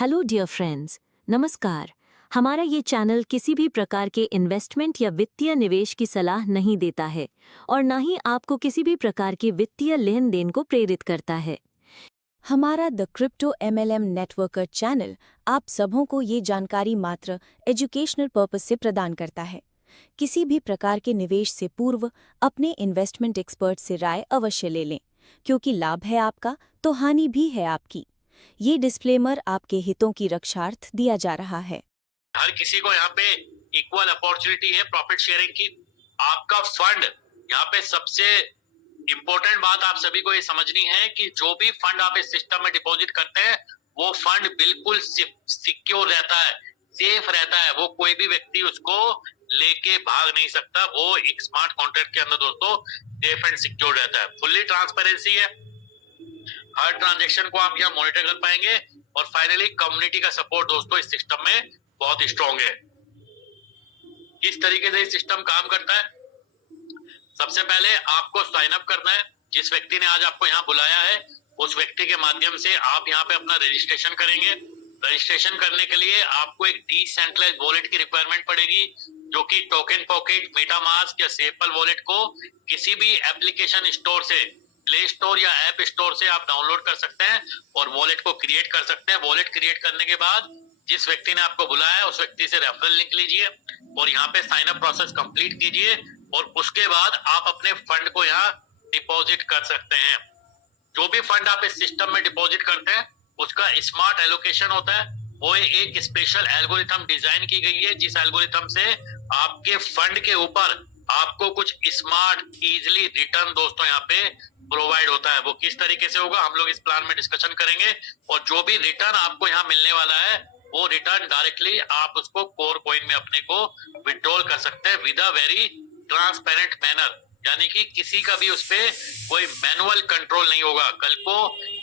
Hello dear friends, नमस्कार। हमारा ये चैनल किसी भी प्रकार के इन्वेस्टमेंट या वित्तीय निवेश की सलाह नहीं देता है और ना ही आपको किसी भी प्रकार के वित्तीय लेन देन को प्रेरित करता है। हमारा the crypto MLM networker channel आप सबों को ये जानकारी मात्र एजुकेशनल पर्पस से प्रदान करता है। किसी भी प्रकार के निवेश से पूर्व अपने इन्वेस्टमेंट एक्सपर्ट से राय अवश्य ले लें, क्योंकि लाभ है आपका तो हानि भी है आपकी। ये डिस्क्लेमर आपके हितों की रक्षार्थ दिया जा रहा है। हर किसी को यहाँ पे इक्वल अपॉर्चुनिटी है प्रॉफिट शेयरिंग की। आपका फंड यहाँ पे सबसे इंपॉर्टेंट बात आप सभी को ये समझनी है कि जो भी फंड आप इस सिस्टम में डिपॉजिट करते हैं वो फंड बिल्कुल सिक्योर रहता है, सेफ रहता है। वो कोई भी व्यक्ति उसको लेके भाग नहीं सकता। वो एक स्मार्ट कॉन्ट्रैक्ट के अंदर दोस्तों सेफ एंड सिक्योर रहता है। फुल्ली ट्रांसपेरेंसी है, हर ट्रांजेक्शन को आप यहाँ मॉनिटर कर पाएंगे। और फाइनली कम्युनिटी का सपोर्ट दोस्तों इस सिस्टम में बहुत स्ट्रॉन्ग है। किस तरीके से सिस्टम काम करता है, सबसे पहले आपको साइन अप करना है। जिस व्यक्ति ने आज आपको यहाँ बुलाया है उस व्यक्ति के माध्यम से आप यहाँ पे अपना रजिस्ट्रेशन करेंगे। रजिस्ट्रेशन करने के लिए आपको एक डिसेंट्रलाइज्ड वॉलेट की रिक्वायरमेंट पड़ेगी, जो कि टोकन पॉकेट, मेटामास्क या सेपल वॉलेट को किसी भी एप्लीकेशन स्टोर से, प्ले स्टोर या ऐप स्टोर से आप डाउनलोड कर सकते हैं और वॉलेट को क्रिएट कर सकते हैं। वॉलेट क्रिएट करने के बाद जिस व्यक्ति ने आपको बुलाया है उस व्यक्ति से रेफरल लिंक लीजिए और यहाँ पे साइन अप प्रोसेस कंप्लीट कीजिए और उसके बाद आप अपने फंड को यहाँ डिपॉजिट कर सकते हैं। जो भी फंड आप इस सिस्टम में डिपॉजिट करते हैं उसका स्मार्ट एलोकेशन होता है। वो एक स्पेशल एल्गोरिथम डिजाइन की गई है, जिस एल्गोरिथम से आपके फंड के ऊपर आपको कुछ स्मार्ट इजिली रिटर्न दोस्तों यहाँ पे प्रोवाइड होता है। वो किस तरीके से होगा हम लोग इस प्लान में डिस्कशन करेंगे। और जो भी रिटर्न आपको यहाँ मिलने वाला है वो रिटर्न डायरेक्टली आप उसको कोर कॉइन में अपने को विड्रॉल कर सकते हैं with a very transparent manner, यानी कि किसी का भी उस पर कोई मैनुअल कंट्रोल नहीं होगा। कल को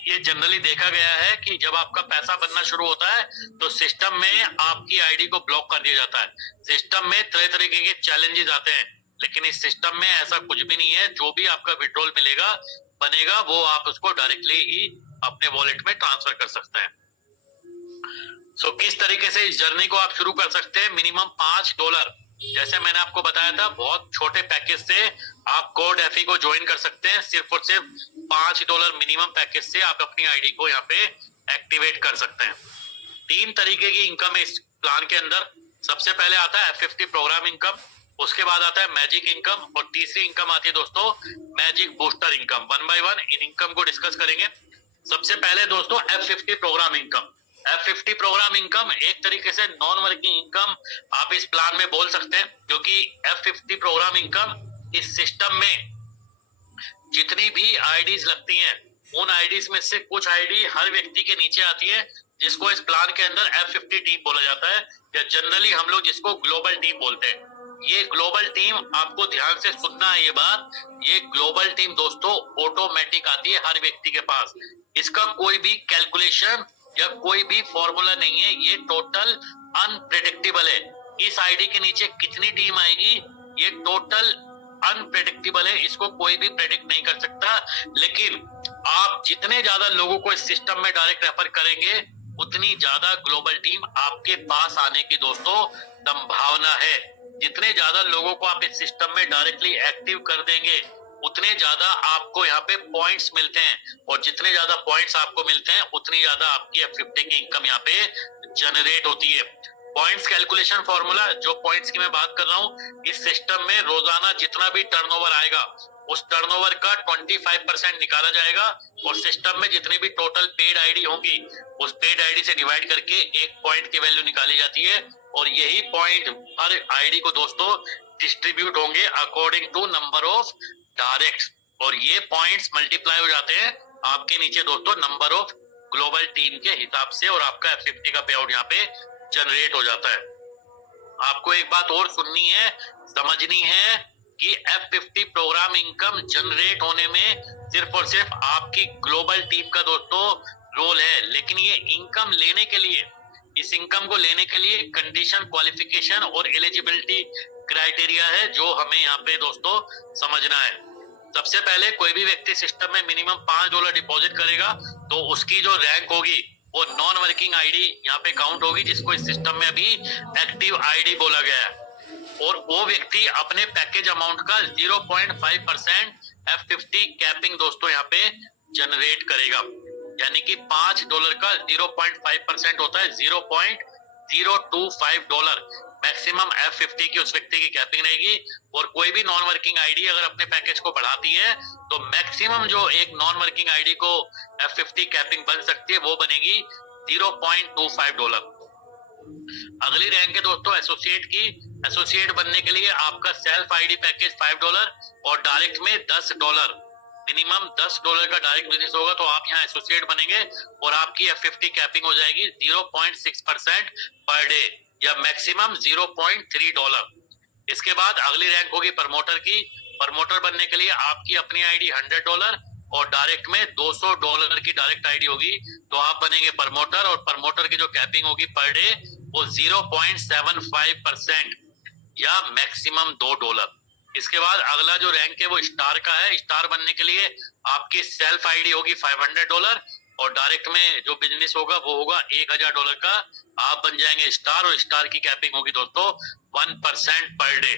ये जनरली देखा गया है कि जब आपका पैसा बनना शुरू होता है तो सिस्टम में आपकी आईडी को ब्लॉक कर दिया जाता है। सिस्टम में तरह तरीके के चैलेंजेस आते हैं, लेकिन इस सिस्टम में ऐसा कुछ भी नहीं है। जो भी आपका विड्रॉल मिलेगा बनेगा वो आप उसको डायरेक्टली ही अपने वॉलेट में ट्रांसफर कर सकते हैं। सो किस तरीके से इस जर्नी को आप शुरू कर सकते हैं। मिनिमम $5, जैसे मैंने आपको बताया था, बहुत छोटे पैकेज से आप कोड एफई को ज्वाइन कर सकते हैं। सिर्फ और सिर्फ $5 मिनिमम पैकेज से आप अपनी आईडी को यहाँ पे एक्टिवेट कर सकते हैं। 3 तरीके की इनकम है इस प्लान के अंदर। सबसे पहले आता है F50 प्रोग्राम इनकम, उसके बाद आता है मैजिक इनकम और तीसरी इनकम आती है दोस्तों मैजिक बूस्टर इनकम। 1 बाय 1 इन इनकम को डिस्कस करेंगे। सबसे पहले दोस्तों F50 programme income. F50 programme income एक तरीके से नॉन वर्किंग इनकम आप इस प्लान में बोल सकते हैं, क्योंकि F50 प्रोग्राम इनकम इस सिस्टम में जितनी भी आईडीज लगती हैं उन आईडीज में से कुछ आईडी हर व्यक्ति के नीचे आती है, जिसको इस प्लान के अंदर F50 टीम बोला जाता है, या जनरली हम लोग जिसको ग्लोबल टीम बोलते हैं। ये ग्लोबल टीम, आपको ध्यान से सुनना है ये बात, ये ग्लोबल टीम दोस्तों ऑटोमेटिक आती है हर व्यक्ति के पास। इसका कोई भी कैलकुलेशन या कोई भी फॉर्मूला नहीं है, ये टोटल अनप्रेडिक्टेबल है। इस आईडी के नीचे कितनी टीम आएगी ये टोटल अनप्रेडिक्टेबल है, इसको कोई भी प्रेडिक्ट नहीं कर सकता। लेकिन आप जितने ज्यादा लोगों को इस सिस्टम में डायरेक्ट रेफर करेंगे उतनी ज्यादा ग्लोबल टीम आपके पास आने की दोस्तों संभावना है। जितने ज्यादा लोगों को आप इस सिस्टम में डायरेक्टली एक्टिव कर देंगे उतने ज्यादा आपको यहाँ पे पॉइंट्स मिलते हैं, और जितने ज्यादा पॉइंट्स आपको मिलते हैं उतनी ज्यादा आपकी F50 की इनकम यहाँ पे जनरेट होती है। पॉइंट्स कैलकुलेशन फॉर्मूला, जो पॉइंट्स की मैं बात कर रहा हूँ, इस सिस्टम में रोजाना जितना भी टर्नओवर आएगा उस टर्नओवर का 25% निकाला जाएगा और सिस्टम में जितनी भी टोटल पेड आईडी होंगी उस पेड आईडी से डिवाइड करके एक पॉइंट की वैल्यू निकाली जाती है, और यही पॉइंट हर आईडी को दोस्तों डिस्ट्रीब्यूट होंगे according to number of directs, और ये पॉइंट्स मल्टीप्लाई हो जाते हैं आपके नीचे दोस्तों नंबर ऑफ ग्लोबल टीम के हिसाब से, और आपका F50 का पे आउट यहाँ पे जनरेट हो जाता है। आपको एक बात और सुननी है, समझनी है कि F50 प्रोग्राम इनकम जनरेट होने में सिर्फ और सिर्फ आपकी ग्लोबल टीम का दोस्तों रोल है। लेकिन ये इनकम लेने के लिए, इस इनकम को लेने के लिए कंडीशन, क्वालिफिकेशन और एलिजिबिलिटी क्राइटेरिया है जो हमें यहाँ पे दोस्तों समझना है। सबसे पहले कोई भी व्यक्ति सिस्टम में मिनिमम $5 डिपॉजिट करेगा तो उसकी जो रैंक होगी वो नॉन वर्किंग आईडी यहाँ पे काउंट होगी, जिसको इस सिस्टम में अभी एक्टिव आईडी बोला गया है। और वो व्यक्ति अपने पैकेज अमाउंट का 0.5% F50 कैपिंग दोस्तों यहाँ पे जनरेट करेगा, यानी कि $5 का 0.5% होता है $0.025 मैक्सिमम F50 की उस व्यक्ति की कैपिंग रहेगी। और कोई भी नॉन वर्किंग आईडी अगर अपने पैकेज को बढ़ाती है तो मैक्सिमम जो एक नॉन वर्किंग आईडी को F50 कैपिंग बन सकती है वो बनेगी $0.25। अगली रैंक है दोस्तों एसोसिएट की। एसोसिएट बनने के लिए आपका सेल्फ आईडी पैकेज $5 और डायरेक्ट में $10, मिनिमम $10 का डायरेक्ट बिजनेस होगा तो आप यहाँ एसोसिएट बनेंगे और आपकी F50 कैपिंग हो जाएगी 0.6% पर डे या मैक्सिमम $0.3। इसके बाद अगली रैंक होगी प्रमोटर की। प्रमोटर बनने के लिए आपकी अपनी आईडी $100 और डायरेक्ट में $200 की डायरेक्ट आईडी होगी तो आप बनेंगे प्रमोटर। और प्रमोटर की जो कैपिंग होगी पर डे वो 0.75% या मैक्सिमम $2। इसके बाद अगला जो रैंक है वो स्टार का है। स्टार बनने के लिए आपकी सेल्फ आईडी होगी $500 और डायरेक्ट में जो बिजनेस होगा वो होगा $1000 का। आप बन जाएंगे स्टार और स्टार की कैपिंग होगी दोस्तों 1% पर डे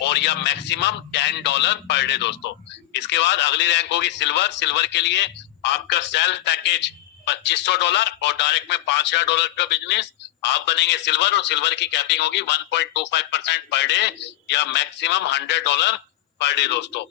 और या मैक्सिमम $10 पर डे दोस्तों। इसके बाद अगली रैंक होगी सिल्वर। सिल्वर के लिए आपका सेल्फ पैकेज $2500 और डायरेक्ट में $5000 का बिजनेस, आप बनेंगे सिल्वर और सिल्वर की कैपिंग होगी 1.25% पर डे या मैक्सिमम $100 पर डे दोस्तों।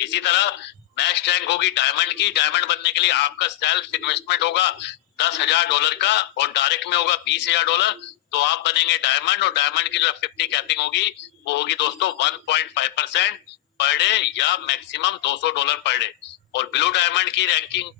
इसी तरह नेक्स्ट रैंक होगी डायमंड की। डायमंड बनने के लिए आपका सेल्फ इन्वेस्टमेंट होगा $10,000 का और डायरेक्ट में होगा $20,000 तो आप बनेंगे डायमंड। और डायमंड की जो F50 कैपिंग होगी वो होगी दोस्तों 1.5% पर डे या मैक्सिमम $200 पर डे। और ब्लू डायमंड की रैंकिंग,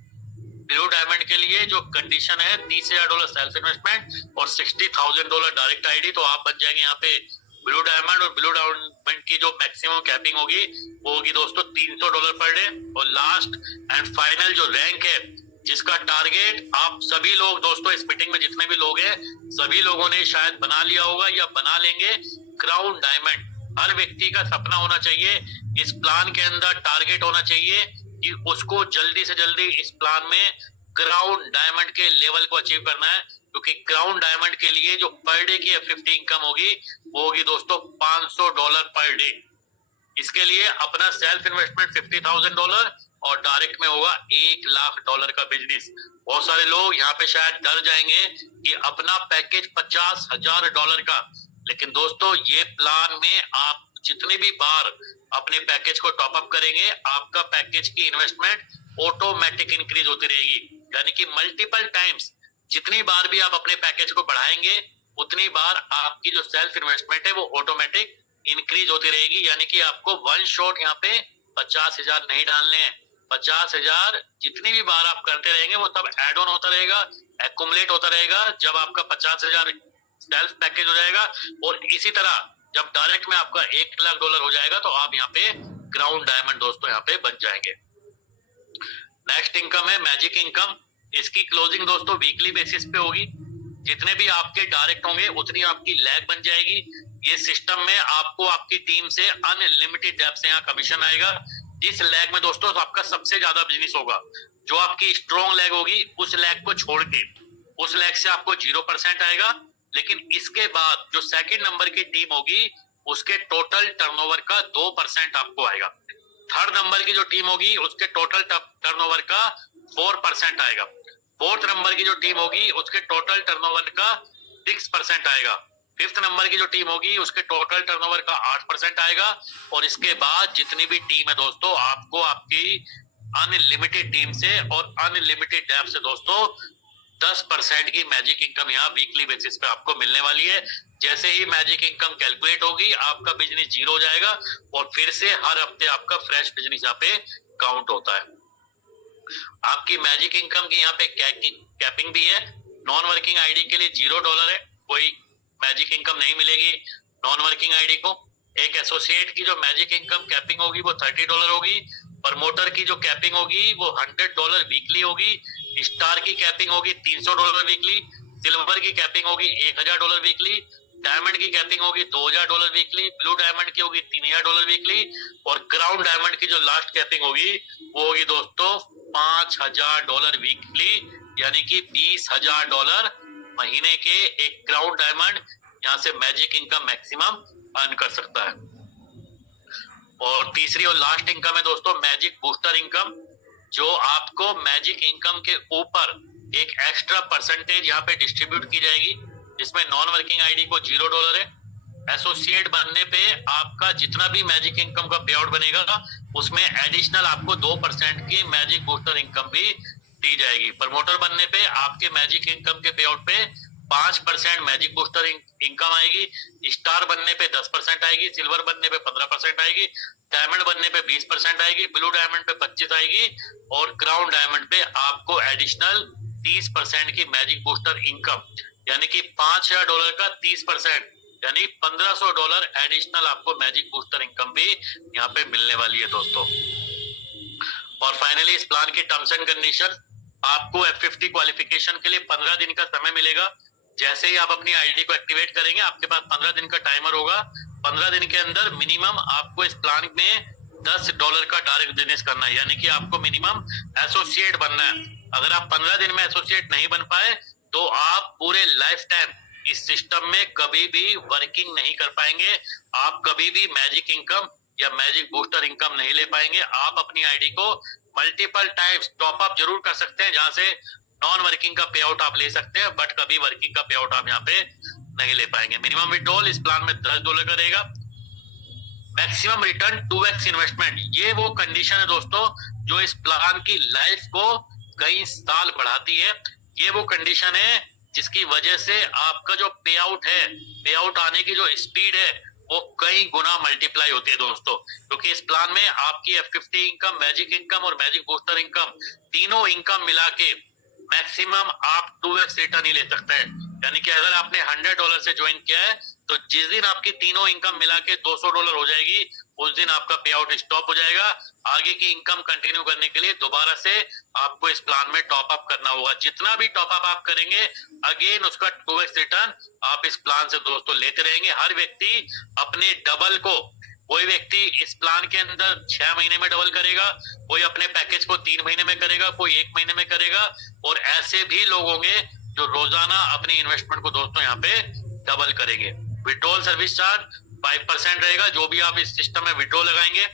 ब्लू डायमंड के लिए जो कंडीशन है $30,000 सेल्फ इन्वेस्टमेंट और $60,000 डायरेक्ट आईडी तो आप बन जाएंगे यहाँ पे ब्लू डायमंड। और ब्लू डायमंड की जो मैक्सिमम कैपिंग होगी वो होगी दोस्तों $300 पर डे। और लास्ट एंड फाइनल जो रैंक है जिसका टारगेट आप सभी लोग दोस्तों इस मीटिंग में जितने भी लोग हैं सभी लोगों ने शायद बना लिया होगा या बना लेंगे, क्राउन डायमंड। हर व्यक्ति का सपना होना चाहिए, इस प्लान के अंदर टारगेट होना चाहिए कि उसको जल्दी से जल्दी इस प्लान में क्राउन डायमंड के लेवल को अचीव करना है। क्योंकि क्राउन डायमंड के लिए जो पर डे की F50 इनकम होगी वो होगी दोस्तों $500 पर डे। इसके लिए अपना सेल्फ इन्वेस्टमेंट $50,000 और डायरेक्ट में होगा $1,00,000 का बिजनेस। बहुत सारे लोग यहाँ पे शायद डर जाएंगे कि अपना पैकेज $50,000 का, लेकिन दोस्तों ये प्लान में आप जितने भी बार अपने पैकेज को टॉप अप करेंगे आपका पैकेज की इन्वेस्टमेंट ऑटोमेटिक इंक्रीज होती रहेगी। यानी कि मल्टीपल टाइम्स जितनी बार भी आप अपने पैकेज को बढ़ाएंगे उतनी बार आपकी जो सेल्फ इन्वेस्टमेंट है वो ऑटोमेटिक इंक्रीज होती रहेगी। यानी कि आपको वन शॉट यहाँ पे 50,000 नहीं डालने हैं, 50,000 जितनी भी बार आप करते रहेंगे वो तब एड ऑन होता रहेगा, एक्युमुलेट होता रहेगा जब आपका 50,000 सेल्फ पैकेज हो जाएगा। और इसी तरह जब डायरेक्ट में आपका $1,00,000 हो जाएगा तो आप यहाँ पे क्राउन डायमंड दोस्तों यहाँ पे बन जाएंगे। नेक्स्ट इनकम है मैजिक इनकम। इसकी क्लोजिंग दोस्तों वीकली बेसिस पे होगी। जितने भी आपके डायरेक्ट होंगे उतनी आपकी लैग बन जाएगी। ये सिस्टम में आपको आपकी टीम से अनलिमिटेड डेप्थ से यहाँ कमीशन आएगा। जिस लैग में दोस्तों आपका सबसे ज्यादा बिजनेस होगा, जो आपकी स्ट्रॉन्ग लैग होगी उस लैग को छोड़ के उस लैग से आपको 0% आएगा। लेकिन इसके बाद जो सेकंड नंबर की टीम होगी उसके टोटल टर्नओवर का 2% आपको आएगा। थर्ड नंबर की जो टीम होगी उसके टोटल टर्नओवर का 4% आएगा। फोर्थ नंबर की जो टीम होगी उसके टोटल टर्नओवर का 6% आएगा। फिफ्थ नंबर की जो टीम होगी उसके टोटल टर्नओवर का 8% आएगा। और इसके बाद जितनी भी टीम है दोस्तों आपको आपकी अनलिमिटेड टीम से और अनलिमिटेड डेप्थ से दोस्तों 10% की मैजिक इनकम यहाँ वीकली बेसिस पे आपको मिलने वाली है। जैसे ही मैजिक इनकम कैलकुलेट होगी आपका बिजनेस 0 हो जाएगा और फिर से हर हफ्ते आपका फ्रेश बिजनेस यहाँ पे काउंट होता है। आपकी मैजिक इनकम की यहाँ पे कैपिंग भी है। नॉन वर्किंग आईडी के लिए $0 है, कोई मैजिक इनकम नहीं मिलेगी नॉन वर्किंग आईडी को। एक एसोसिएट की जो मैजिक इनकम कैपिंग होगी वो $30 होगी। प्रमोटर की जो कैपिंग होगी वो $100 वीकली होगी। स्टार की कैपिंग होगी $300 वीकली। सिल्वर की कैपिंग होगी $1,000 वीकली। डायमंड की कैपिंग होगी $2,000 वीकली। ब्लू डायमंड की होगी $3,000 वीकली। और क्राउन डायमंड की जो लास्ट कैपिंग होगी वो होगी दोस्तों $5,000 वीकली यानी कि $20,000 महीने के एक क्राउन डायमंड यहाँ से मैजिक इनकम मैक्सिमम अर्न कर सकता है। और तीसरी और लास्ट इनकम है दोस्तों मैजिक बूस्टर इनकम, जो आपको मैजिक इनकम के ऊपर एक एक्स्ट्रा परसेंटेज यहाँ पे डिस्ट्रीब्यूट की जाएगी, जिसमें नॉन वर्किंग आईडी को $0 है। एसोसिएट बनने पे आपका जितना भी मैजिक इनकम का पे आउट बनेगा उसमें एडिशनल आपको 2% की मैजिक बूस्टर इनकम भी दी जाएगी। प्रमोटर बनने पे आपके मैजिक इनकम के पे आउट पे 5% मैजिक बूस्टर इनकम आएगी। स्टार बनने पे 10% आएगी, सिल्वर बनने पे 15% आएगी, डायमंड बनने पे 20% आएगी, ब्लू डायमंड पे 25 आएगी और क्राउन डायमंड पे आपको एडिशनल 30% की मैजिक बूस्टर इनकम, यानी कि $5,000 का 30%, यानी $1,500 एडिशनल आपको मैजिक बूस्टर इनकम भी यहाँ पे मिलने वाली है दोस्तों। और फाइनली इस प्लान की टर्म्स एंड कंडीशन, आपको F50 क्वालिफिकेशन के लिए 15 दिन का समय मिलेगा। जैसे ही आप अपनी आईडी को एक्टिवेट करेंगे आपके पास 15 दिन का टाइमर होगा। 15 दिन के अंदर मिनिमम आपको इस प्लान में $10 का डायरेक्ट बिजनेस करना है, यानी कि आपको मिनिमम एसोसिएट बनना है। अगर आप 15 दिन में एसोसिएट नहीं बन पाए तो आप पूरे लाइफ टाइम इस सिस्टम में कभी भी वर्किंग नहीं कर पाएंगे, आप कभी भी मैजिक इनकम या मैजिक बूस्टर इनकम नहीं ले पाएंगे। आप अपनी आईडी को मल्टीपल टाइम्स टॉप अप जरूर कर सकते हैं, जहां से नॉन वर्किंग का पे आउट आप ले सकते हैं, बट कभी वर्किंग का पे आउट आप यहाँ पे नहीं ले पाएंगे। मिनिमम विड्रॉल इस प्लान में $10 का रहेगा। मैक्सिमम रिटर्न 2x इन्वेस्टमेंट, ये वो कंडीशन है दोस्तों जो इस प्लान की लाइफ को कई साल बढ़ाती है। ये वो कंडीशन है जिसकी वजह से आपका जो पे आउट है, पे आउट आने की जो स्पीड है वो कई गुना मल्टीप्लाई होती है दोस्तों, क्योंकि इस प्लान में आपकी F50 इनकम, मैजिक इनकम और मैजिक बूस्टर इनकम, तीनों इनकम मिला के मैक्सिमम आप 2x रिटर्न ही ले सकते हैं। यानी कि अगर आपने $100 से ज्वाइन किया है तो जिस दिन आपकी तीनों इनकम मिला के $200 हो जाएगी, उस दिन आपका पे आउट स्टॉप हो जाएगा। आगे की इनकम कंटिन्यू करने के लिए दोबारा से आपको इस प्लान में टॉप अप करना होगा। जितना भी टॉप अप आप करेंगे अगेन उसका 2x रिटर्न आप इस प्लान से दोस्तों लेते रहेंगे। हर व्यक्ति अपने डबल को, कोई व्यक्ति इस प्लान के अंदर 6 महीने में डबल करेगा, कोई अपने पैकेज को 3 महीने में करेगा, कोई 1 महीने में करेगा, और ऐसे भी लोग होंगे जो रोजाना अपनी इन्वेस्टमेंट को दोस्तों यहाँ पे डबल करेंगे। विड्रॉल सर्विस चार्ज 5% रहेगा। जो भी आप इस सिस्टम में विड्रॉ लगाएंगे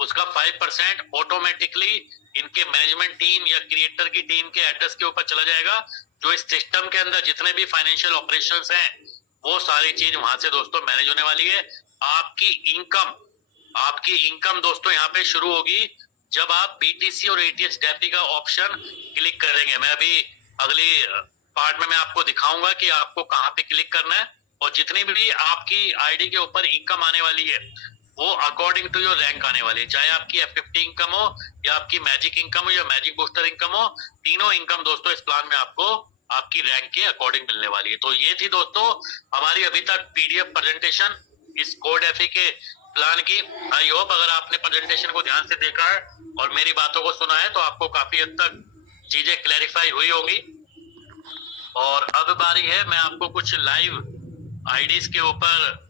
उसका 5% ऑटोमेटिकली इनके मैनेजमेंट टीम या क्रिएटर की टीम के एड्रेस के ऊपर चला जाएगा। जो इस सिस्टम के अंदर जितने भी फाइनेंशियल ऑपरेशंस हैं वो सारी चीज वहां से दोस्तों मैनेज होने वाली है। आपकी इनकम दोस्तों यहाँ पे शुरू होगी जब आप BTC और ATS डेफी का ऑप्शन क्लिक करेंगे। मैं अभी अगली पार्ट में मैं आपको दिखाऊंगा कि आपको कहाँ पे क्लिक करना है, और जितनी भी आपकी आईडी के ऊपर इनकम आने वाली है वो अकॉर्डिंग टू योर रैंक आने वाली है। चाहे आपकी F50 इनकम हो या आपकी मैजिक इनकम हो या मैजिक बूस्टर इनकम हो, तीनों इनकम दोस्तों इस प्लान में आपको आपकी रैंक के अकॉर्डिंग मिलने वाली है। तो ये थी दोस्तों हमारी अभी तक PDF प्रेजेंटेशन इस कोड एफी के प्लान की। आई होप अगर आपने प्रेजेंटेशन को ध्यान से देखा है और मेरी बातों को सुना है तो आपको काफी हद तक चीजें क्लैरिफाई हुई होगी। और अब बारी है मैं आपको कुछ लाइव आईडीज के ऊपर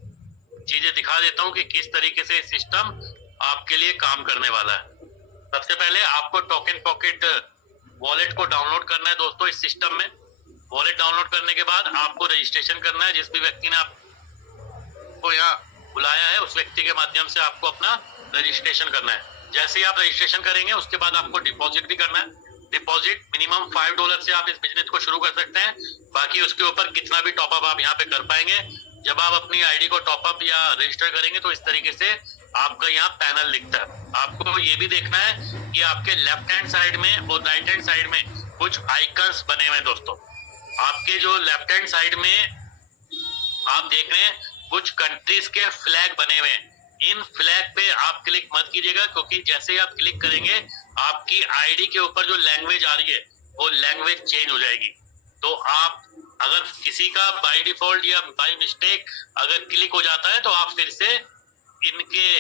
चीजें दिखा देता हूं कि किस तरीके से सिस्टम आपके लिए काम करने वाला है। सबसे पहले आपको टोकन पॉकेट वॉलेट को डाउनलोड करना है दोस्तों। इस सिस्टम में वॉलेट डाउनलोड करने के बाद आपको रजिस्ट्रेशन करना है। जिस भी व्यक्ति ने आपको यहाँ बुलाया है उस व्यक्ति के माध्यम से आपको अपना रजिस्ट्रेशन करना है। जैसे ही आप रजिस्ट्रेशन करेंगे उसके बाद आपको डिपॉजिट भी करना है। डिपॉजिट मिनिमम $5 से आप इस बिजनेस को शुरू कर सकते हैं, बाकी उसके ऊपर कितना भी टॉपअप आप यहाँ पे कर पाएंगे। जब आप अपनी आईडी को टॉपअप या रजिस्टर करेंगे तो इस तरीके से आपका यहाँ पैनल दिखता है। आपको ये भी देखना है कि आपके लेफ्ट हैंड साइड में और राइट हैंड साइड में कुछ आइकन्स बने हुए हैं दोस्तों। आपके जो लेफ्ट हैंड साइड में आप देख रहे हैं कुछ कंट्रीज के फ्लैग बने हुए हैं। इन फ्लैग पे आप क्लिक मत कीजिएगा, क्योंकि जैसे ही आप क्लिक करेंगे आपकी आईडी के ऊपर जो लैंग्वेज आ रही है वो लैंग्वेज चेंज हो जाएगी। तो आप अगर किसी का बाय डिफॉल्ट या बाय मिस्टेक अगर क्लिक हो जाता है तो आप फिर से इनके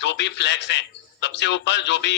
जो भी फ्लैग्स हैं सबसे ऊपर जो भी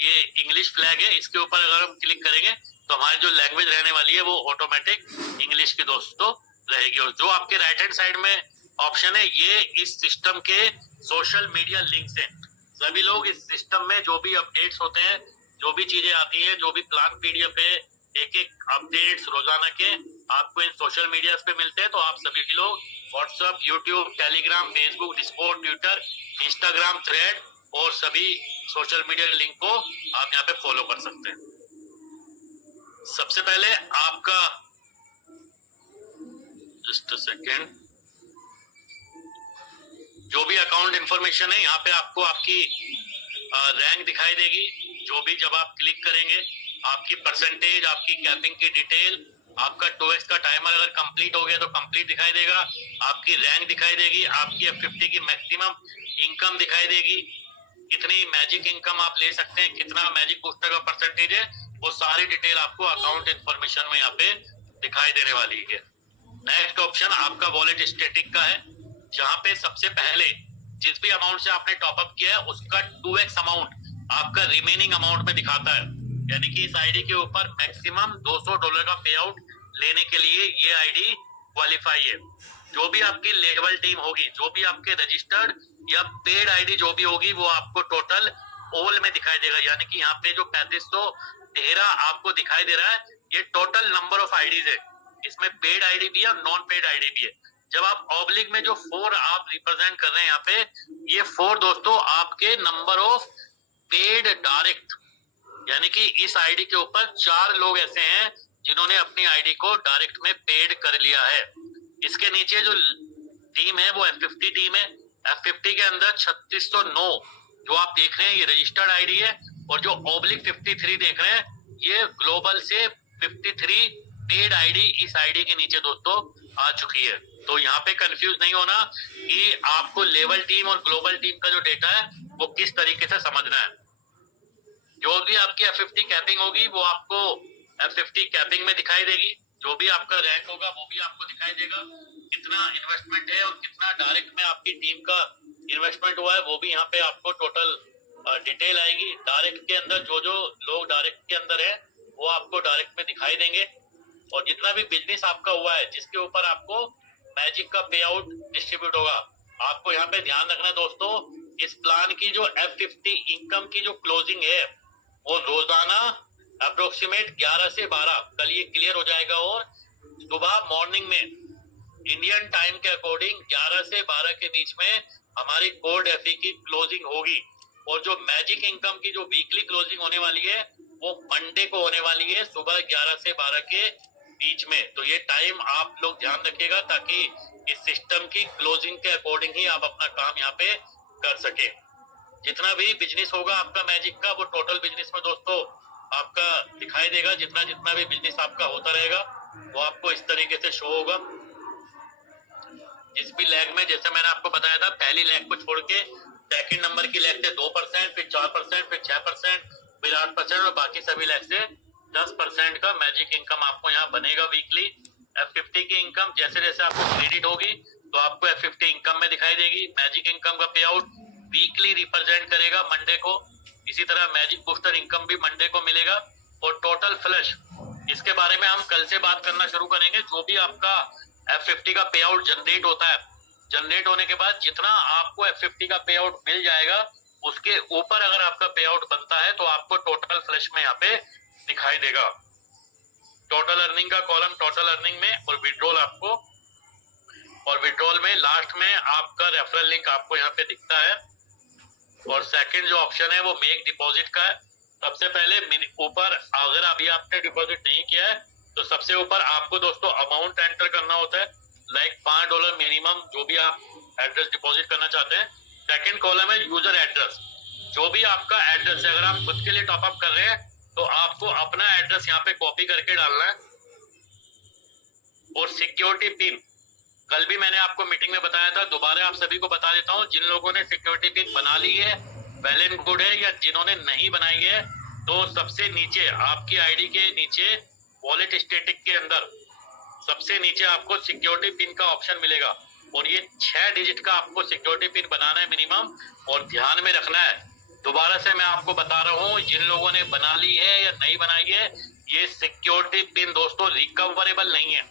ये इंग्लिश फ्लैग है इसके ऊपर अगर हम क्लिक करेंगे तो हमारी जो लैंग्वेज रहने वाली है वो ऑटोमेटिक इंग्लिश की दोस्तों रहेगी। और जो आपके राइट हैंड साइड में ऑप्शन है ये इस सिस्टम के सोशल मीडिया लिंक्स हैं। सभी लोग इस सिस्टम में जो भी अपडेट्स होते हैं, जो भी चीजें आती है, जो भी प्लान PDF है एक एक अपडेट्स रोजाना के आपको इन सोशल मीडिया पे मिलते हैं। तो आप सभी लोग WhatsApp, YouTube, Telegram, Facebook, Discord, Twitter, Instagram, thread और सभी सोशल मीडिया लिंक को आप यहाँ पे फॉलो कर सकते हैं। सबसे पहले आपका जस्ट अ सेकेंड, जो भी अकाउंट इंफॉर्मेशन है यहाँ पे आपको आपकी रैंक दिखाई देगी। जो भी जब आप क्लिक करेंगे आपकी परसेंटेज, आपकी कैपिंग की डिटेल, आपका 2x का टाइमर अगर कंप्लीट हो गया तो कंप्लीट दिखाई देगा, आपकी रैंक दिखाई देगी, आपकी F50 की मैक्सिमम इनकम दिखाई देगी, कितनी मैजिक इनकम आप ले सकते हैं, कितना मैजिक बूस्टर का परसेंटेज है, वो सारी डिटेल आपको अकाउंट इंफॉर्मेशन में यहाँ पे दिखाई देने वाली है। नेक्स्ट ऑप्शन आपका वॉलेट स्टेटिक का है, जहाँ पे सबसे पहले जिस भी अमाउंट से आपने टॉपअप किया है उसका 2x अमाउंट आपका रिमेनिंग अमाउंट में दिखाता है। यानी कि इस आईडी के ऊपर मैक्सिमम $200 का पे आउट लेने के लिए ये आईडी क्वालिफाई है। जो भी आपकी लेवल टीम होगी, जो भी आपके रजिस्टर्ड या पेड आईडी जो भी होगी, वो आपको टोटल ऑल में दिखाई देगा। यानी कि यहाँ पे जो 3513 आपको दिखाई दे रहा है, ये टोटल नंबर ऑफ आईडीज है। इसमें पेड आईडी भी है और नॉन पेड आईडी भी है। जब आप ऑब्लिक में जो 4 आप रिप्रेजेंट कर रहे हैं यहाँ पे, ये 4 दोस्तों आपके नंबर ऑफ पेड डायरेक्ट, यानी कि इस आईडी के ऊपर 4 लोग ऐसे हैं जिन्होंने अपनी आईडी को डायरेक्ट में पेड कर लिया है। इसके नीचे जो टीम है वो F50 टीम है। F50 के अंदर 3609 जो आप देख रहे हैं ये रजिस्टर्ड आईडी है, और जो ऑब्लिक 53 देख रहे हैं ये ग्लोबल से 53 पेड आईडी इस आईडी के नीचे दोस्तों आ चुकी है। तो यहाँ पे कंफ्यूज नहीं होना कि आपको लेवल टीम और ग्लोबल टीम का जो डेटा है वो किस तरीके से समझना है। जो भी आपकी F50 कैपिंग होगी वो आपको F50 कैपिंग में दिखाई देगी। जो भी आपका रैंक होगा वो भी आपको दिखाई देगा। कितना इन्वेस्टमेंट है और कितना डायरेक्ट में आपकी टीम का इन्वेस्टमेंट हुआ है वो भी यहाँ पे आपको टोटल डिटेल आएगी। डायरेक्ट के अंदर जो जो लोग डायरेक्ट के अंदर है वो आपको डायरेक्ट में दिखाई देंगे, और जितना भी बिजनेस आपका हुआ है जिसके ऊपर आपको मैजिक का पे आउट डिस्ट्रीब्यूट होगा। आपको यहाँ पे ध्यान रखना दोस्तों, इस प्लान की जो F50 इनकम की जो क्लोजिंग है वो रोजाना अप्रोक्सीमेट 11 से 12 कल ये क्लियर हो जाएगा, और सुबह मॉर्निंग में इंडियन टाइम के अकॉर्डिंग 11 से 12 के बीच में हमारी कोड एफई की क्लोजिंग होगी। और जो मैजिक इनकम की जो वीकली क्लोजिंग होने वाली है वो मंडे को होने वाली है सुबह 11 से 12 के बीच में। तो ये टाइम आप लोग ध्यान रखिएगा ताकि इस सिस्टम की क्लोजिंग के अकॉर्डिंग ही आप अपना काम यहाँ पे कर सके। जितना भी बिजनेस होगा आपका मैजिक का वो टोटल बिजनेस में दोस्तों आपका दिखाई देगा। जितना जितना भी बिजनेस आपका होता रहेगा वो आपको इस तरीके से शो होगा। जिस भी लेग में, जैसे मैंने आपको बताया था, पहली लेग को छोड़ के सेकंड नंबर की लेग से 2%, फिर 4%, फिर 6%, फिर 8% और बाकी सभी लेग से 10% का मैजिक इनकम आपको यहाँ बनेगा वीकली। F50 की इनकम जैसे जैसे आपको क्रेडिट होगी तो आपको F50 इनकम में दिखाई देगी। मैजिक इनकम का पे आउट वीकली रिप्रेजेंट करेगा मंडे को। इसी तरह मैजिक बूस्टर इनकम भी मंडे को मिलेगा। और टोटल फ्लश, इसके बारे में हम कल से बात करना शुरू करेंगे। जो भी आपका F50 का पे आउट जनरेट होता है, जनरेट होने के बाद जितना आपको F50 का पे आउट मिल जाएगा उसके ऊपर अगर आपका पे आउट बनता है तो आपको टोटल फ्लश में यहाँ पे दिखाई देगा। टोटल अर्निंग का कॉलम टोटल अर्निंग में, और विड्रॉल आपको, और विड्रॉल में लास्ट में आपका रेफरल लिंक आपको यहाँ पे दिखता है। और सेकंड जो ऑप्शन है वो मेक डिपॉजिट का है। सबसे पहले ऊपर अगर अभी आपने डिपॉजिट नहीं किया है तो सबसे ऊपर आपको दोस्तों अमाउंट एंटर करना होता है, लाइक $5 मिनिमम जो भी आप एड्रेस डिपॉजिट करना चाहते हैं। सेकंड कॉलम है यूजर एड्रेस। जो भी आपका एड्रेस है, अगर आप खुद के लिए टॉपअप कर रहे हैं तो आपको अपना एड्रेस यहाँ पे कॉपी करके डालना है। और सिक्योरिटी पिन कल भी मैंने आपको मीटिंग में बताया था, दोबारा आप सभी को बता देता हूँ। जिन लोगों ने सिक्योरिटी पिन बना ली है वेल एंड गुड है, या जिन्होंने नहीं बनाई है तो सबसे नीचे आपकी आईडी के नीचे वॉलेट स्टेटिक के अंदर सबसे नीचे आपको सिक्योरिटी पिन का ऑप्शन मिलेगा, और ये 6 डिजिट का आपको सिक्योरिटी पिन बनाना है मिनिमम, और ध्यान में रखना है। दोबारा से मैं आपको बता रहा हूँ, जिन लोगों ने बना ली है या नहीं बनाई है, ये सिक्योरिटी पिन दोस्तों रिकवरेबल नहीं है।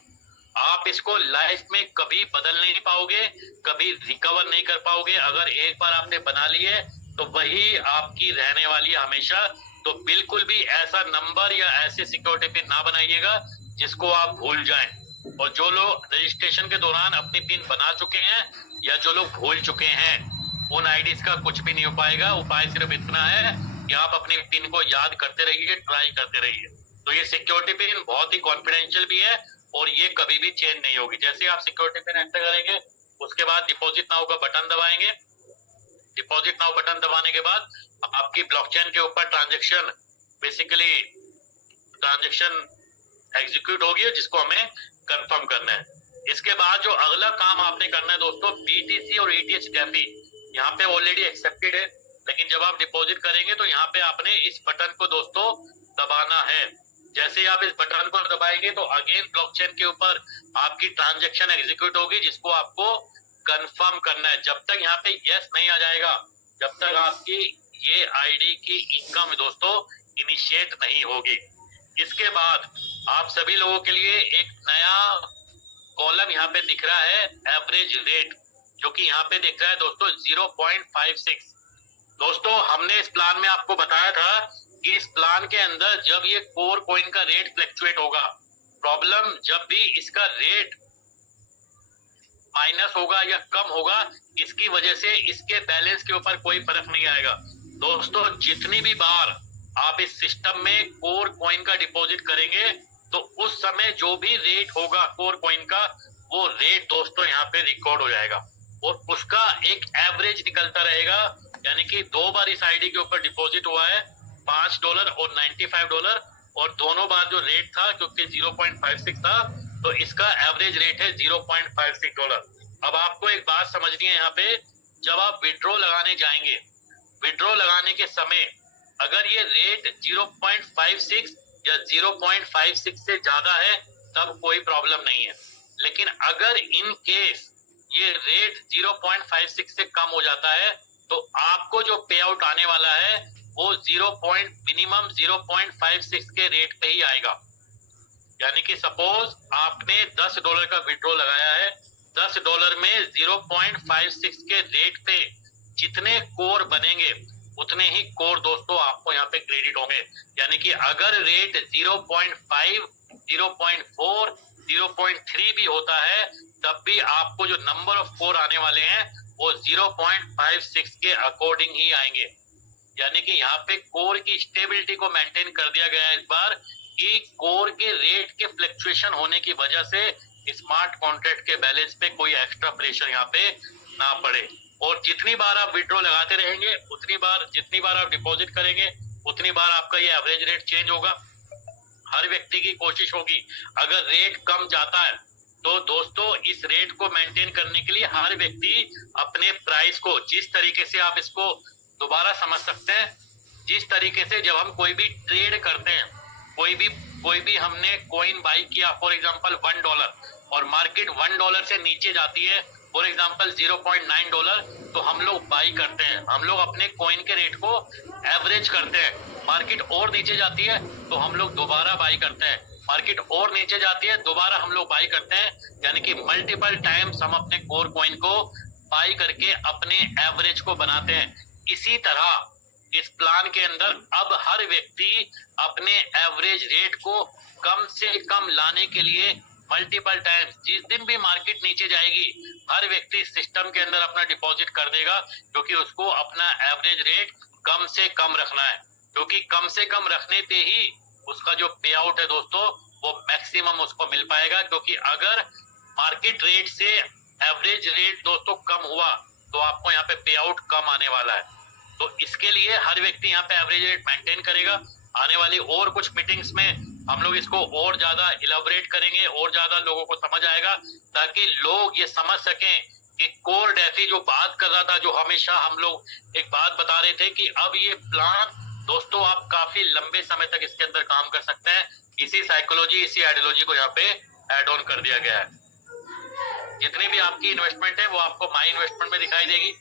आप इसको लाइफ में कभी बदल नहीं पाओगे, कभी रिकवर नहीं कर पाओगे। अगर एक बार आपने बना ली है तो वही आपकी रहने वाली है हमेशा। तो बिल्कुल भी ऐसा नंबर या ऐसे सिक्योरिटी पिन ना बनाइएगा जिसको आप भूल जाएं। और जो लोग रजिस्ट्रेशन के दौरान अपनी पिन बना चुके हैं या जो लोग भूल चुके हैं, उन आईडीज का कुछ भी नहीं हो पाएगा। उपाय सिर्फ इतना है कि आप अपनी पिन को याद करते रहिए, ट्राई करते रहिए। तो ये सिक्योरिटी पिन बहुत ही कॉन्फिडेंशियल भी है और ये कभी भी चेंज नहीं होगी। जैसे आप सिक्योरिटी पिन एंटर करेंगे, उसके बाद डिपॉजिट नाउ का बटन दबाएंगे। डिपॉजिट नाउ बटन दबाने के बाद आपकी ब्लॉकचेन के ऊपर ट्रांजेक्शन एग्जीक्यूट होगी, जिसको हमें कंफर्म करना है। इसके बाद जो अगला काम आपने करना है दोस्तों, BTC और ETH डेफी यहाँ पे ऑलरेडी एक्सेप्टेड है, लेकिन जब आप डिपॉजिट करेंगे तो यहाँ पे आपने इस बटन को दोस्तों दबाना है। जैसे ही आप इस बटन को दबाएंगे तो अगेन ब्लॉकचेन के ऊपर आपकी ट्रांजेक्शन एग्जीक्यूट होगी, जिसको आपको कंफर्म करना है। जब तक यहाँ पे यस नहीं आ जाएगा, जब तक आपकी ये आईडी की इनकम दोस्तों इनिशिएट नहीं होगी। इसके बाद आप सभी लोगों के लिए एक नया कॉलम यहाँ पे दिख रहा है, एवरेज रेट, जो कि यहाँ पे दिख रहा है दोस्तों 0.56। दोस्तों हमने इस प्लान में आपको बताया था कि इस प्लान के अंदर जब ये कोर कॉइन का रेट फ्लक्चुएट होगा, प्रॉब्लम जब भी इसका रेट माइनस होगा या कम होगा, इसकी वजह से इसके बैलेंस के ऊपर कोई फर्क नहीं आएगा। दोस्तों जितनी भी बार आप इस सिस्टम में कोर कॉइन का डिपॉजिट करेंगे तो उस समय जो भी रेट होगा कोर कॉइन का, वो रेट दोस्तों यहाँ पे रिकॉर्ड हो जाएगा और उसका एक एवरेज निकलता रहेगा। यानी कि 2 बार इस आईडी के ऊपर डिपॉजिट हुआ है, $5 और $95, और दोनों बार जो रेट था क्योंकि 0.56 था, तो इसका एवरेज रेट है $0.56। अब आपको एक बात समझनी है यहाँ पे, जब आप विड्रॉ लगाने जाएंगे, विड्रॉ लगाने के समय अगर ये रेट 0.56 या 0.56 से ज्यादा है तब कोई प्रॉब्लम नहीं है, लेकिन अगर इन केस ये रेट 0.56 से कम हो जाता है तो आपको जो पे आउट आने वाला है वो मिनिमम 0.56 के रेट पे ही आएगा। यानी कि सपोज आपने $10 का विड्रॉ लगाया है, $10 में 0.56 के रेट पे जितने कोर बनेंगे उतने ही कोर दोस्तों आपको यहाँ पे क्रेडिट होंगे। यानी कि अगर रेट 0.5, 0.4, 0.3 भी होता है, तब भी आपको जो नंबर ऑफ कोर आने वाले हैं वो 0.56 के अकॉर्डिंग ही आएंगे। यानी कि यहाँ पे कोर की स्टेबिलिटी को मेंटेन कर दिया गया है इस बार, कि कोर के रेट के फ्लक्चुएशन होने की वजह से स्मार्ट कॉन्ट्रैक्ट के बैलेंस पे कोई एक्स्ट्रा प्रेशर यहाँ पे ना पड़े। और जितनी बार आप विड्रॉ लगाते रहेंगे, जितनी बार आप डिपॉजिट करेंगे, उतनी बार आपका ये एवरेज रेट चेंज होगा। हर व्यक्ति की कोशिश होगी, अगर रेट कम जाता है तो दोस्तों इस रेट को मेंटेन करने के लिए हर व्यक्ति अपने प्राइस को, जिस तरीके से आप इसको दोबारा समझ सकते हैं, जिस तरीके से जब हम कोई भी ट्रेड करते हैं, कोई भी हमने कॉइन बाई किया फॉर एग्जांपल $1 और मार्केट $1 से नीचे जाती है फॉर एग्जांपल $0.9, तो हम लोग बाई करते हैं, हम लोग अपने कॉइन के रेट को एवरेज करते हैं। मार्केट और नीचे जाती है तो हम लोग दोबारा बाई करते हैं, मार्केट और नीचे जाती है दोबारा हम लोग बाई करते हैं। यानी कि मल्टीपल टाइम्स हम अपने कोर कॉइन को बाई करके अपने एवरेज को बनाते हैं। इसी तरह इस प्लान के अंदर अब हर व्यक्ति अपने एवरेज रेट को कम से कम लाने के लिए मल्टीपल टाइम्स, जिस दिन भी मार्केट नीचे जाएगी, हर व्यक्ति सिस्टम के अंदर अपना डिपॉजिट कर देगा, क्योंकि उसको अपना एवरेज रेट कम से कम रखना है। क्योंकि कम से कम रखने पे ही उसका जो पे आउट है दोस्तों वो मैक्सिमम उसको मिल पाएगा। क्योंकि अगर मार्केट रेट से एवरेज रेट दोस्तों कम हुआ तो आपको यहाँ पे पे आउट कम आने वाला है। तो इसके लिए हर व्यक्ति यहाँ पे एवरेज रेट मेंटेन करेगा। आने वाली और कुछ मीटिंग्स में हम लोग इसको और ज्यादा इलाबोरेट करेंगे, और ज्यादा लोगों को समझ आएगा, ताकि लोग ये समझ सकें कि कोर डेफी जो बात कर रहा था, जो हमेशा हम लोग एक बात बता रहे थे कि अब ये प्लान दोस्तों आप काफी लंबे समय तक इसके अंदर काम कर सकते हैं। इसी साइकोलॉजी, इसी आइडियोलॉजी को यहाँ पे एड ऑन कर दिया गया है। जितनी भी आपकी इन्वेस्टमेंट है वो आपको माई इन्वेस्टमेंट में दिखाई देगी।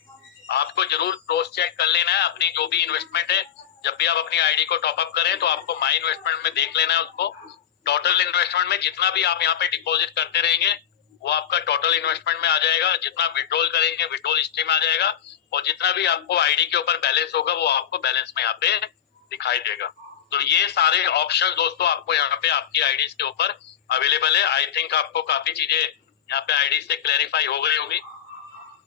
आपको जरूर क्रॉस चेक कर लेना है अपनी जो भी इन्वेस्टमेंट है। जब भी आप अपनी आईडी को टॉप अप करें तो आपको माई इन्वेस्टमेंट में देख लेना है उसको। टोटल इन्वेस्टमेंट में जितना भी आप यहाँ पे डिपॉजिट करते रहेंगे वो आपका टोटल इन्वेस्टमेंट में आ जाएगा। जितना विड्रॉल करेंगे विड्रॉल हिस्ट्री में आ जाएगा, और जितना भी आपको आईडी के ऊपर बैलेंस होगा वो आपको बैलेंस में यहाँ पे दिखाई देगा। तो ये सारे ऑप्शन दोस्तों आपको यहाँ पे आपकी आईडीज के ऊपर अवेलेबल है। आई थिंक आपको काफी चीजें यहाँ पे आईडी से क्लैरिफाई हो गई होगी।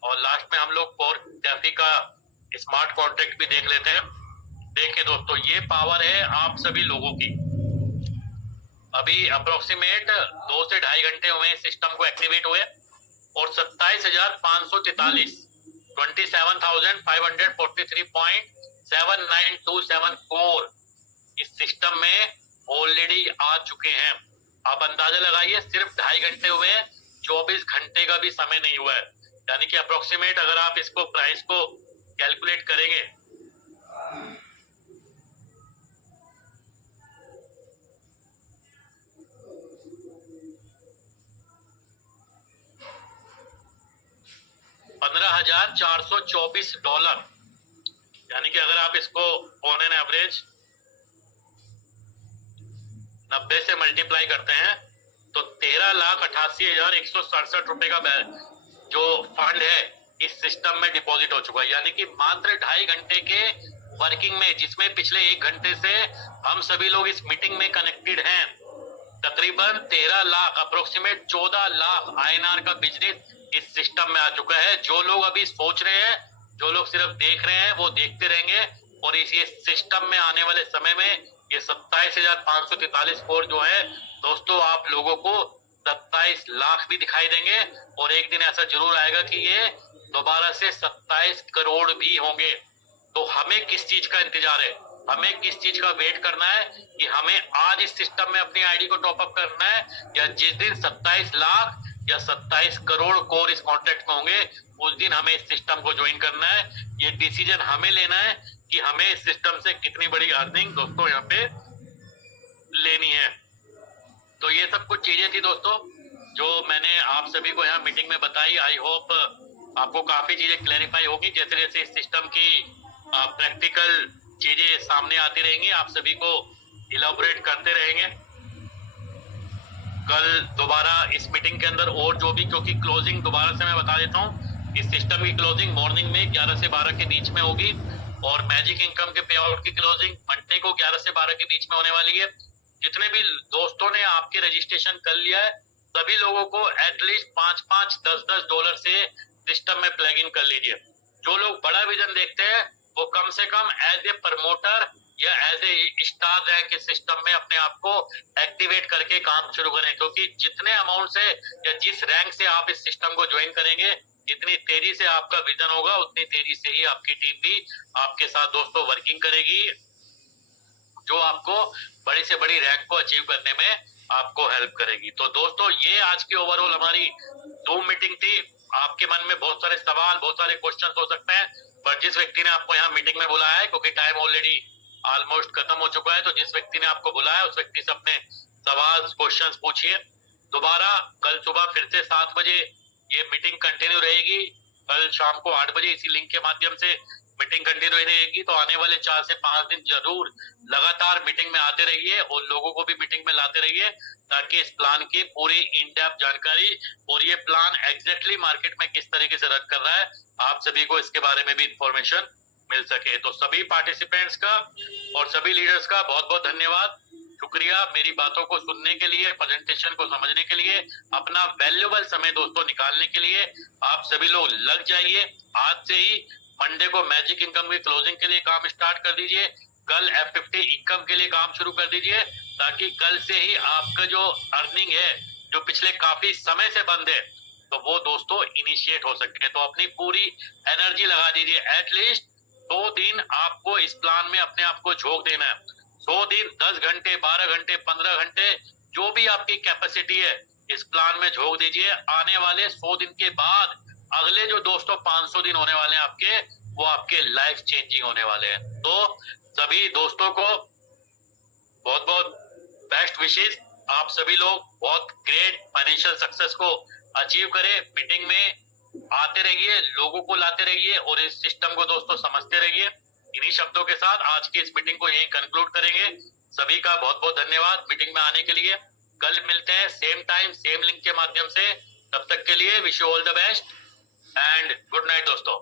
और लास्ट में हम लोग कोर कैफी का स्मार्ट कॉन्ट्रैक्ट भी देख लेते हैं। देखिए दोस्तों, ये पावर है आप सभी लोगों की। अभी अप्रोक्सीमेट 2 से 2.5 घंटे हुए सिस्टम को एक्टिवेट हुए और 27,543 27,543.7927 कोर इस सिस्टम में ऑलरेडी आ चुके हैं। आप अंदाजा लगाइए, सिर्फ 2.5 घंटे हुए हैं, 24 घंटे का भी समय नहीं हुआ है। यानी कि अप्रोक्सीमेट अगर आप इसको प्राइस को कैलकुलेट करेंगे 15,424 डॉलर, यानी कि अगर आप इसको ऑन एन एवरेज 90 से मल्टीप्लाई करते हैं तो 13,88,167 रुपए का जो फंड है इस सिस्टम में डिपॉजिट हो चुका है। यानी कि मात्र 2.5 घंटे के वर्किंग में, जिसमें पिछले 1 घंटे से हम सभी लोग इस मीटिंग में कनेक्टेड हैं, तकरीबन 13 लाख अप्रोक्सीमेट 14 लाख INR का बिजनेस इस सिस्टम में आ चुका है। जो लोग अभी सोच रहे हैं, जो लोग सिर्फ देख रहे हैं, वो देखते रहेंगे और इस सिस्टम में आने वाले समय में ये 27,543 कोर जो है दोस्तों, आप लोगों को 27 लाख भी दिखाई देंगे और एक दिन ऐसा जरूर आएगा कि ये दोबारा से 27 करोड़ भी होंगे। तो हमें किस चीज का इंतजार है, हमें किस चीज का वेट करना है कि हमें आज इस सिस्टम में अपनी आईडी को टॉपअप करना है, या जिस दिन 27 लाख या 27 करोड़ कोर इस कॉन्ट्रैक्ट में होंगे उस दिन हमें इस सिस्टम को ज्वाइन करना है। ये डिसीजन हमें लेना है कि हमें इस सिस्टम से कितनी बड़ी अर्निंग दोस्तों यहाँ पे लेनी है। तो ये सब कुछ चीजें थी दोस्तों जो मैंने आप सभी को यहाँ मीटिंग में बताई। आई होप आपको काफी चीजें क्लैरिफाई होगी। जैसे जैसे इस सिस्टम की प्रैक्टिकल चीजें सामने आती रहेंगी, आप सभी को इलाबोरेट करते रहेंगे। कल दोबारा इस मीटिंग के अंदर और जो भी, क्योंकि क्लोजिंग दोबारा से मैं बता देता हूँ, इस सिस्टम की क्लोजिंग मॉर्निंग में 11 से 12 के बीच में होगी और मैजिक इनकम के पे आउट की क्लोजिंग मंडे को 11 से 12 के बीच में होने वाली है। जितने भी दोस्तों ने आपके रजिस्ट्रेशन कर लिया है, सभी लोगों को एटलीस्ट 5-5, 10-10 डॉलर से सिस्टम में प्लग इन कर लीजिए। जो लोग बड़ा विजन देखते हैं वो कम से कम एज ए प्रमोटर या एज ए स्टार रैंक के सिस्टम में अपने आप को एक्टिवेट करके काम शुरू करें, क्योंकि जितने अमाउंट से या जिस रैंक से आप इस सिस्टम को ज्वाइन करेंगे, जितनी तेजी से आपका विजन होगा उतनी तेजी से ही आपकी टीम भी आपके साथ दोस्तों वर्किंग करेगी, जो आपको बड़ी से बड़ी रैंक को अचीव करने में आपको हेल्प करेगी। तो दोस्तों ये आज की ओवरऑल हमारी जूम मीटिंग थी। आपके मन में बहुत सारे सवाल, बहुत सारे क्वेश्चन हो सकते हैं, पर जिस व्यक्ति ने आपको यहाँ मीटिंग में बुलाया है, क्योंकि टाइम ऑलरेडी ऑलमोस्ट खत्म हो चुका है, तो जिस व्यक्ति ने आपको बुलाया उस व्यक्ति से अपने सवाल क्वेश्चंस पूछिए। दोबारा कल सुबह फिर से 7 बजे ये मीटिंग कंटिन्यू रहेगी। कल शाम को 8 बजे इसी लिंक के माध्यम से मीटिंग कंटिन्यू रहेगी। तो आने वाले 4 से 5 दिन जरूर लगातार मीटिंग में आते रहिए और लोगों को भी मीटिंग में लाते रहिए, ताकि इस प्लान की पूरी इन डेप्थ जानकारी और ये प्लान एग्जैक्टली मार्केट में किस तरीके से रन कर रहा है, आप सभी को इसके बारे में भी इंफॉर्मेशन मिल सके। तो सभी पार्टिसिपेंट्स का और सभी लीडर्स का बहुत बहुत धन्यवाद, शुक्रिया मेरी बातों को सुनने के लिए, प्रेजेंटेशन को समझने के लिए, अपना वैल्यूएबल समय दोस्तों निकालने के लिए। आप सभी लोग लग जाइए, आज से ही मंडे को मैजिक इनकम की क्लोजिंग के लिए काम स्टार्ट कर दीजिए, कल F50 इनकम के लिए काम शुरू कर दीजिए, ताकि कल से ही आपका जो अर्निंग है, जो पिछले काफी समय से बंद है, तो वो दोस्तों इनिशिएट हो सके। तो अपनी पूरी एनर्जी लगा दीजिए। एटलीस्ट 2 दिन आपको इस प्लान में अपने आप को झोंक देना है। 100 दिन, 10 घंटे, 12 घंटे, 15 घंटे, जो भी आपकी कैपेसिटी है इस प्लान में झोंक दीजिए। आने वाले 100 दिन के बाद अगले जो दोस्तों 500 दिन होने वाले हैं आपके, वो आपके लाइफ चेंजिंग होने वाले हैं। तो सभी दोस्तों को बहुत बहुत बेस्ट विशेष। आप सभी लोग बहुत ग्रेट फाइनेंशियल सक्सेस को अचीव करें। मीटिंग में आते रहिए, लोगों को लाते रहिए और इस सिस्टम को दोस्तों समझते रहिए। इन्हीं शब्दों के साथ आज की इस मीटिंग को यहीं कंक्लूड करेंगे। सभी का बहुत बहुत धन्यवाद मीटिंग में आने के लिए। कल मिलते हैं सेम टाइम सेम लिंक के माध्यम से। तब तक के लिए wish you all the best and good night दोस्तों।